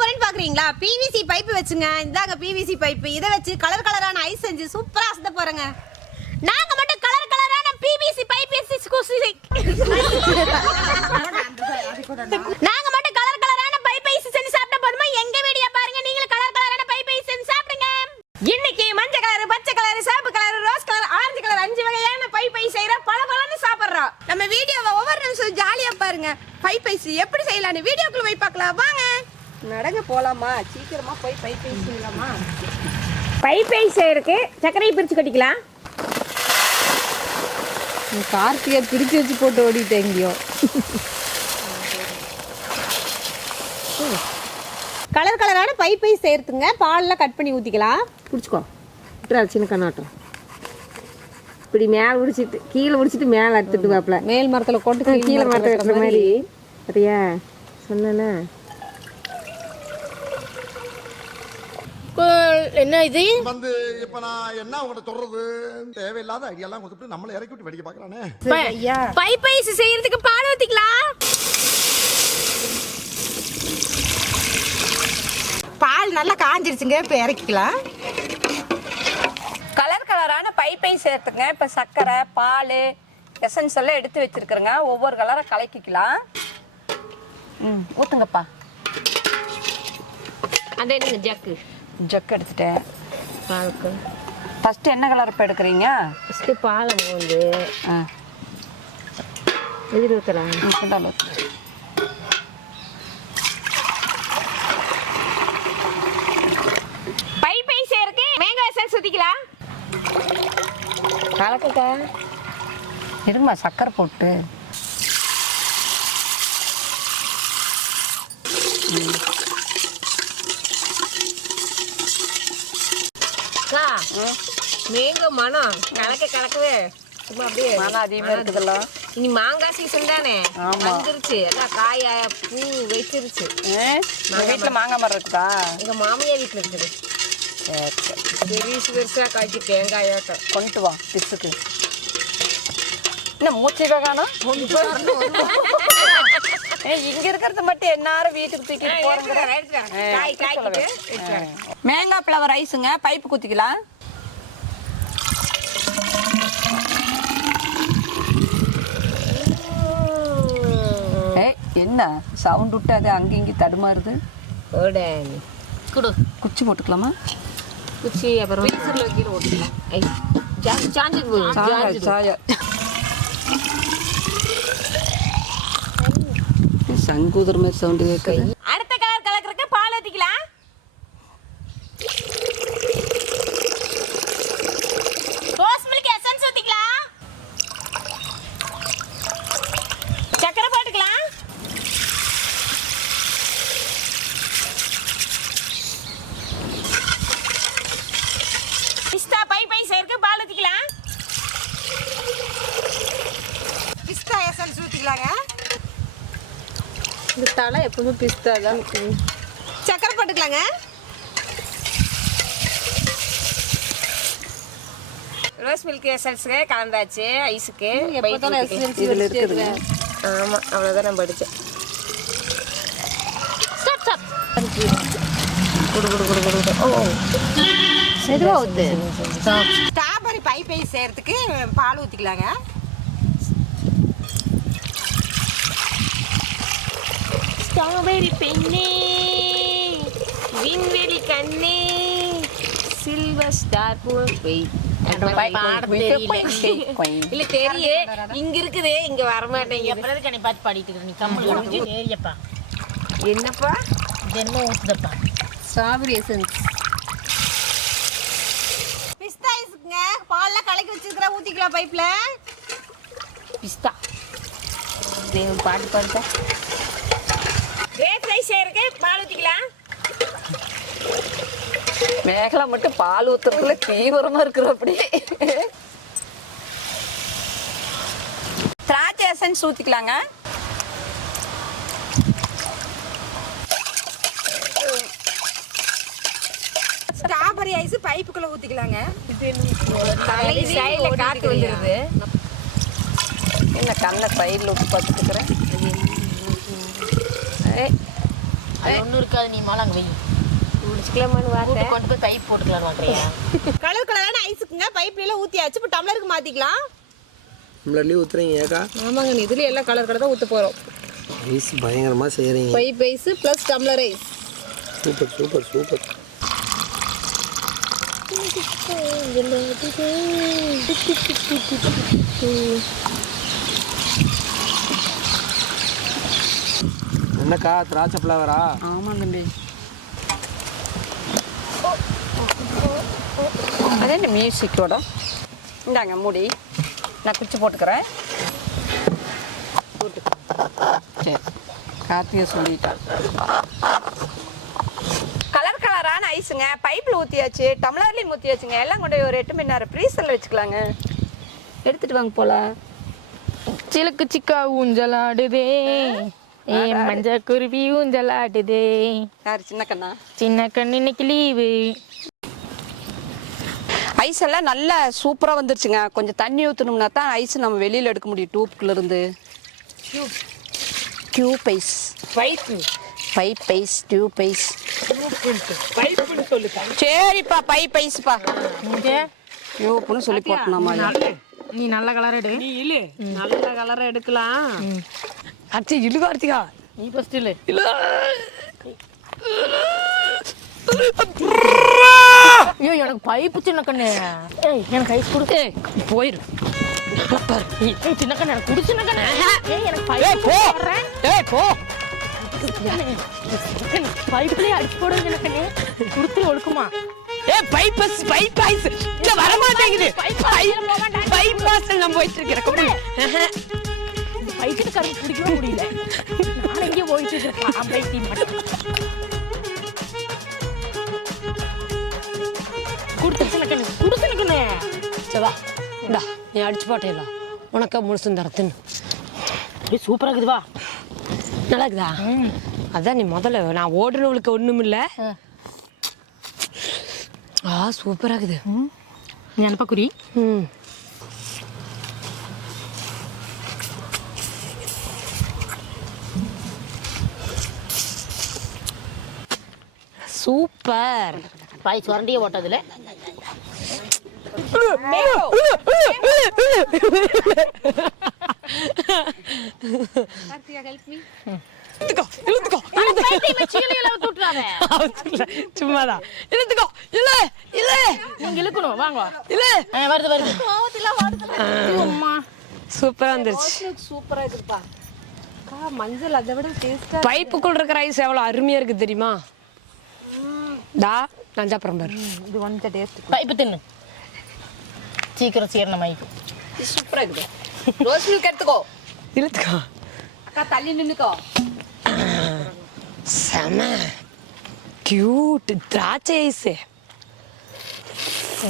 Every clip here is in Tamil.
போறேன்னு பாக்குறீங்களா? பிவிசி பைப் வச்சுங்க. இந்தாங்க பிவிசி பைப். இத வச்சு கலர் கலரான ஐஸ் செஞ்சு சூப்பரா அசத்த போறேங்க. நாங்க மட்டும் கலர் கலரான பிவிசி பைப் நாங்க மட்டும் கலர் கலரான பைப் ஐஸ் செஞ்சு சாப்பிட்டா போதுமா? எங்க வீடியோ பாருங்க, நீங்களும் கலர் கலரான பைப் ஐஸ் செஞ்சு சாப்பிடுங்க. இன்னைக்கு மஞ்சள் கலர், பச்சை கலர், சிவப்பு colour, rose colour, orange colour 5 வகையான பைப் ஐஸ் செய்யற பலபலன்னு சாப்பிடுறோம். நம்ம வீடியோவை ஒவ்வொரு நிமிஷம் ஜாலியா பாருங்க. பைப் ஐஸ் எப்படி செய்யலாம்னு வீடியோக்குள்ள போய் பார்க்கலாம் வாங்க. நடங்க போலாமா? சீக்கிரமா போய் பைப் ஐஸ் செய்யலாமா? பைப் ஐஸ் செய்யறதுக்கு சர்க்கரையை பிரிச்சு கட்டிக்கலாம். கார்த்திகை பிரிச்சு வச்சு போட்டு ஓடிட்டேன் எங்கேயோ. கலர் கலரான பைப் ஐஸ் செய்யறதுங்க. பாலில் கட் பண்ணி ஊற்றிக்கலாம். பிடிச்சிக்கோ, சின்ன கண்ணாட்டம். இப்படி மேலே பிடிச்சிட்டு கீழே பிடிச்சிட்டு மேலே எடுத்துட்டு வாப்பில் மேல் மரத்தில் கொண்டு கீழே மரத்தில் கட்டுற மாதிரி. சரியா சொன்னேன்னா? என்ன இது வந்து இப்ப நான் என்ன உங்கள்கிட்ட சொல்றது? தேவையில்லாத ஐடியாலாம் கொடுத்துட்டு நம்மளை இறக்கி விட்டு வெடிக்க பாக்குறானே. பைப் ஐஸ் செய்யறதுக்கு பால் ஊத்திக்கலாம். பால் நல்லா காஞ்சிருச்சுங்க, இப்போ இறக்கிக்கலாம். கலர் கலரான பைப் ஐஸ் சேர்த்துங்க. இப்போ சர்க்கரை, பால், எசன்ஸ் எல்லாம் எடுத்து வச்சிருக்கிறேங்க. ஒவ்வொரு கலரை கலக்கிக்கலாம். ஊற்றுங்கப்பா. அந்த என்னங்க ஜக்கு எடுத்துட்டேன். பாலுக்கு ஃபஸ்ட்டு என்ன கலர் இப்போ எடுக்கிறீங்க? ஃபஸ்ட்டு பாலை வந்து எதிர் ஊற்றலாம். பைப் ஐஸ் செய்யறதுக்கு மேங்கோ எசன்ஸ் ஊற்றிக்கலாம். கலக்குக்கா இருமா, சக்கரை போட்டு மேங்கோ மனம் கலக்கவே சும்மா அப்படியே மனம் அதிகமாக இருக்குதுல்ல. இனி மாங்காய் சீசன் தானே, வந்துருச்சு. எல்லாம் காய பூ வச்சிருச்சு. வீட்டில் மாங்காய் மரம் இருக்குதா? எங்க மாமியார் வீட்டில் இருக்குது. சரி பெருசு பெருசா காய்ச்சி தேங்காயோட்டம் கொண்டு வா டிப்ஸுக்கு. என்ன மூச்சு வேகானா? இங்க இருக்கிறது மட்டும் எல்லாரும் வீட்டுக்கு தூக்கிட்டு போறேங்கிற. மேங்காய் ஃப்ளவர் ரைஸுங்க. பைப்பு குத்திக்கலாம். என்ன சவுண்ட் விட்டு அது அங்கே இங்கே தடுமாறுது? குச்சி போட்டுக்கலாமா? குச்சி அப்புறம் கீழே ஓட்டுக்கலாம். சங்கூதர் மாதிரி சவுண்டு கேட்குது. அடுத்த கலர் கலக்கிறதுக்கு பால் ஊற்றிக்கலாம். ரோஸ் மில்க் எசன்ஸ் ஊற்றிக்கலாம். சக்கரை போட்டுக்கலாம். பிஸ்தா பைப் ஐஸ் செய்யறதுக்கு பால் ஊற்றிக்கலாம். பிஸ்தா எசன்ஸ் ஊற்றிக்கலாங்க. இந்த தலை எப்பவுமே பிஸ்தா தான். சக்கரை போட்டுக்கலாங்க. ரோஸ் மில்க் எசன்ஸுக்கு கலந்தாச்சு. ஐஸுக்கு ஆமாம், அவ்வளோதான் நான் படித்தேன். ஸ்ட்ராபெரி பைப் ஐஸ் செய்யறதுக்கு பால் ஊற்றிக்கலாங்க. ஸ்ட்ராபெரி பெண்ணே, விண்வெளி கண்ணே, சில்வர் ஸ்டார் பூவை. இல்ல தெரிய இங்க இருக்குதே, இங்க வரமாட்டேங்க. எப்பறதுக்கு பார்த்து பாடிட்டு இருக்க? நீ கம்மி ஏரியப்பா. என்னப்பா என்ன ஊத்துதப்பா? Strawberry essence. பிஸ்தா ஐஸ்ங்க. பால்லாம் கலக்கி வச்சிருக்கிற ஊத்திக்கலாம் பைப்ல. பிஸ்தா பாட்டு பாடுதா? கிரேப் ரைஸ் செய்யறதுக்கு பால் ஊத்திக்கலாம். மேகலா மட்டும் பால் ஊத்துறதுல தீவிரமா இருக்கிற. அப்படி திராட்சை எசன்ஸ் ஊத்திக்கலாங்க. ஸ்ட்ராபெரி ஐஸ் பைப்புக்குள்ள ஊத்திக்கலாங்க. காத்து வந்துருது. என்ன கண்ணை பயிரில் விட்டு பார்த்துட்டு இருக்கிறேன். அது ஒன்றும் இருக்காது, நீ மேலே அங்கே வை. முடிச்சுக்கலாமான்னு வார்த்தை. கொண்டு போய் பைப் போட்டுக்கலான்னு வாங்குறியா? கலர் கலரான ஐஸுக்குங்க பைப்ல ஊத்தியாச்சு. இப்போ டம்ளருக்கு மாத்திக்கலாம். நம்மளே ஊத்துறீங்க ஏக்கா? ஆமாங்க, இதுல எல்லாம் கலர் கலர் தான் ஊற்ற போகிறோம். ஐஸ் பயங்கரமாக செய்கிறீங்க. 5 ice plus tumbler ice. Super super super. என்னக்கா திராட்சை ஃப்ளவரா? ஆமாம் தம்பி. அதே இந்த மியூசிக்கோட இந்தாங்க மூடி. நான் குச்சி போட்டுக்கிறேன். சரி, கார்த்திகை சொல்லிட்டேன். கலர் கலரான ஐஸுங்க பைப்பில் ஊற்றியாச்சு, டம்ளர்லேயும் ஊற்றியாச்சுங்க. எல்லாம் கொண்டு போய் ஒரு 8 மணி நேரம் ஃப்ரீசரில் வச்சுக்கலாங்க. எடுத்துகிட்டு வாங்க போல. சிலுக்கு சிக்கா ஊஞ்சலாடுதே, ஏ மஞ்ச குருவி ஊஞ்சலாடுதே. யார் சின்ன கண்ணா? சின்ன கண்ணு இன்னைக்கு லீவு. ஐஸ் எல்லாம் நல்லா சூப்பராக வந்துருச்சுங்க. கொஞ்சம் தண்ணி ஊற்றணும்னா தான் ஐஸ் நம்ம வெளியில் எடுக்க முடியும் டூப்புக்குள்ளேருந்து. Tube ice, pipe ice, tube ice. சரிப்பா, பைப் ஐஸ்ப்பா. டியூப்னு சொல்லி போட்டோம்மா. நீ நல்ல கலர் எடு. நீ இல்ல நல்ல கலரை எடுக்கலாம். அச்சி இழு கார்த்திகா. நீ ஃபர்ஸ்ட் இல்ல. ஐயோ எனக்கு பைப்பு சின்ன கண்ணு. ஏய் எனக்கு ஐஸ் கொடு. போயிரு. ஏய் சின்ன கண்ணு எனக்கு குடு சின்ன கண்ணு. ஏய் எனக்கு பைப்பு போ. போடுறேன். ஏய் போ. பைப்புலயே அடிச்சு போடு சின்ன கண்ணு. குடுத்து ஒழுக்குமா. ஏய் பைப் ஐஸ் இல்ல வர மாட்டேங்குது. பைப் வாசல் நான் போயிட்டு இருக்கேன். பைக்கு கரெக்ட் பிடிக்கவே முடியல. நான் எங்கே போயிட்டு இருக்கேன். பைத்தி மட்டும் சவா இந்தா நீ அடிச்சு போட்டேல உனக்கு முழுசும் தரத்துன்னு. சூப்பரா இருக்குது. வா நல்லா இருக்குதா? அதான் நீ முதல்ல நான் ஓடுறவளுக்கு ஒன்றும் இல்லை. சூப்பரா இருக்குது. நீ அனுப்ப குறி. சூப்பர். பாய் சுரண்டியே ஓட்டதுல சும்மாதான் இழுத்துக்கோ. இல்ல இல்ல நீங்க இழுக்கணும். வாங்க. இல்ல வருது வருது. சூப்பரா வந்துருச்சு. சூப்பரா இருக்குப்பா. மஞ்சள் அதை விட டேஸ்டா. பைப்புக்குள்ள இருக்கிற ஐஸ் எவ்வளவு அருமையா இருக்கு தெரியுமா? டா நஞ்சாப்புறம் பாரு. இது கொஞ்சம் டேஸ்ட். பைப்பு தின்னு சீக்கிரம் சீரணம் ஆயிக்கும். சூப்பரா இருக்குது. ரோஸ் மில்க் எடுத்துக்கோ. இழுத்துக்கோ. அக்கா தள்ளி நின்னுக்கோ. செம கியூட் திராட்சை ஐஸ்.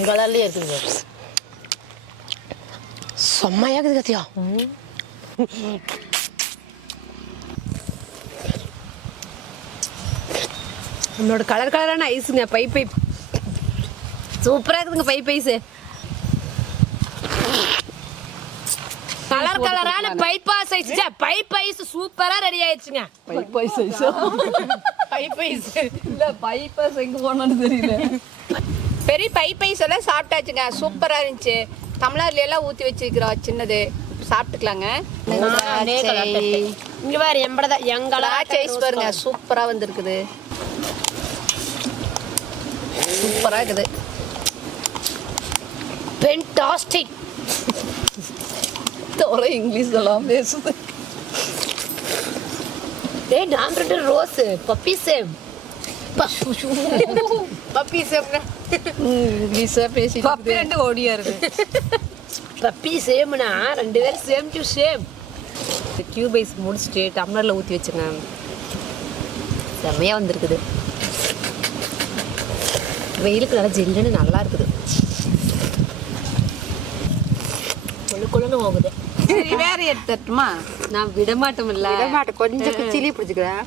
கலர்லயே இருக்குது. செம்மையா இருக்குது கத்தியா. நம்மளோட கலர் கலரான ஐஸுங்க. பைப் சூப்பரா இருக்குதுங்க. பைப் ஐஸ் கலர் கலரான பைப்பாஸ் ஐஸ். பைப் ஐஸ் சூப்பரா ரெடி ஆயிடுச்சுங்க. பைப் ஐஸ் பைப் ஐஸ் இல்ல பைப் ஐஸ் எங்க போனான்னு தெரியல. பெரிய பைப் ஐஸ் எல்லாம் சாப்பிட்டாச்சுங்க. சூப்பரா இருந்துச்சு. டம்ளர்ல எல்லாம் ஊத்தி வச்சிருக்கிறோம் சின்னது. சாப்பிட்டுக்கலாங்க. இங்க பாரு எம்படா எங்களா ஐஸ் பாருங்க சூப்பரா வந்திருக்குது. சூப்பரா இருக்குது. ஃபென்டாஸ்டிக். ஒரே இங்கிலீஷ் எல்லாம் பேசுது. டேய் நாம் ரெண்டு rose puppy shame. Puppy shame. இங்கிலீஷா பேசி பப்பி ரெண்டு ஓடியா இருக்கு. பப்பி சேம்னா ரெண்டு பேரும் same to same. Cube ice முடிச்சுட்டு டம்ளர்ல ஊற்றி வச்சுங்க. செம்மையா வந்திருக்குது. வெயிலுக்கு நல்லா ஜில்லுன்னு நல்லா இருக்குது. கொழுன்னு போகுது. சரி வேற எடுத்துட்டுமா? நான் விட மாட்டோம் இல்ல. கொஞ்சம் குச்சிலேயே பிடிச்சிக்கிறேன்.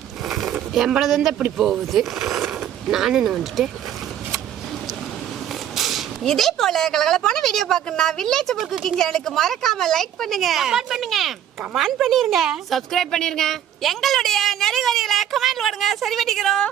எம்பளது வந்து இப்படி போகுது. நானும் வந்துட்டு இதே போல கலகலப்பான வீடியோ பார்க்கணும்னா வில்லேஜ் குக்கிங் சேனலுக்கு மறக்காம லைக் பண்ணுங்க, கமெண்ட் பண்ணிருங்க, சப்ஸ்கிரைப் பண்ணிருங்க. எங்களுடைய நெறிகறிகளை கமெண்ட் பண்ணுங்க, சரி பண்ணிக்கிறோம்.